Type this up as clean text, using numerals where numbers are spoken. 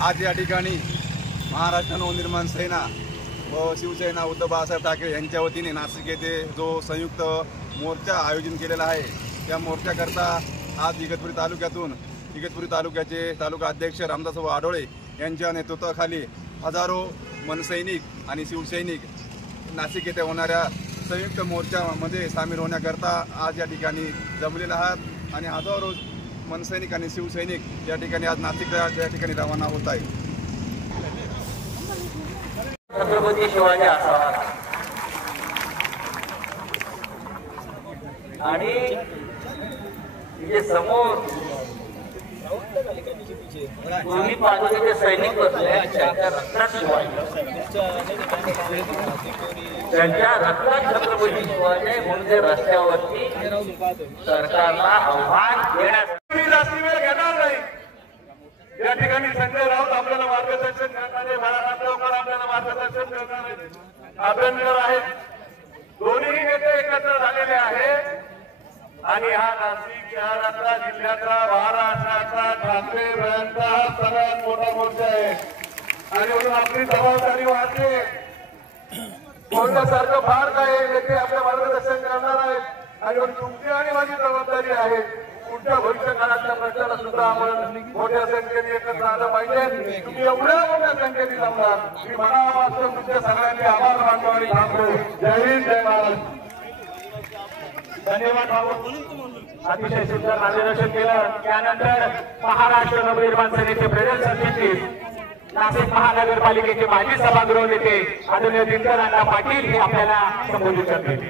आज या ठिकाणी महाराष्ट्र नवनिर्माण सेना व शिवसेना उद्धव बाळासाहेब ठाकरे यांच्या वतीने नाशिक येथे जो संयुक्त मोर्चा आयोजन केलेला आहे, त्या मोर्चाकरता आज इगतपुरी तालुक्याचे तालुका अध्यक्ष रामदासभाऊ आढोळे यांच्या नेतृत्वाखाली हजारो मनसैनिक आणि शिवसैनिक नाशिक येथे होणाऱ्या संयुक्त मोर्चामध्ये सामील होण्याकरता आज या ठिकाणी जमलेले आहात आणि हजारो मनसैनिक आणि शिवसैनिक या ठिकाणी आज नाशिकला या ठिकाणी रवाना होत आहे। छत्रपती शिवाजी असावा आणि इथे समोर दोन्ही बाजूचे सैनिक बसले, त्यांच्या रक्तात शिवाजी, त्यांच्या रक्तात छत्रपती शिवाजी म्हणून ते रस्त्यावरती सरकारला आव्हान देण्यासाठी जास्ती वेळ घेणार नाही। या ठिकाणी संजय राऊत आपल्याला मार्गदर्शन करणारे, बाळासाहेब लवकर आपल्याला मार्गदर्शन करणारे अभ्यंकर आहेत। दोन्ही नेते एकत्र झालेले आहेत आणि हा नाशिक शहरातला, जिल्ह्यातला, महाराष्ट्राचा ठाकरे यांचा सगळ्यात मोठा मोर्चा आहे आणि म्हणून आपली जबाबदारी वाढते। बोलण्यासारखं फार काय नेते आपल्या मार्गदर्शन करणार आहेत आणि तुमची आणि माझी जबाबदारी आहे पुढच्या भविष्य काळातल्या प्रचारात सुद्धा आपण मोठ्या संख्येने एकत्र आलं पाहिजे। तुम्ही एवढ्या मोठ्या संख्येने जमणार की मनापासून तुमच्या सगळ्यांचे आभार मानतो आणि थांबतो। जय हिंद, जय महाराष्ट्र। धन्यवाद भाऊ, अतिशय सुंदर मार्गदर्शन केलं। त्यानंतर महाराष्ट्र नवनिर्माण सेनेचे प्रदेश सरचिटणीस, नाशिक महानगरपालिकेचे माजी सभागृह नेते आदरणीय दिनकर अण्णा पाटील हे आपल्याला संबोधित करतील।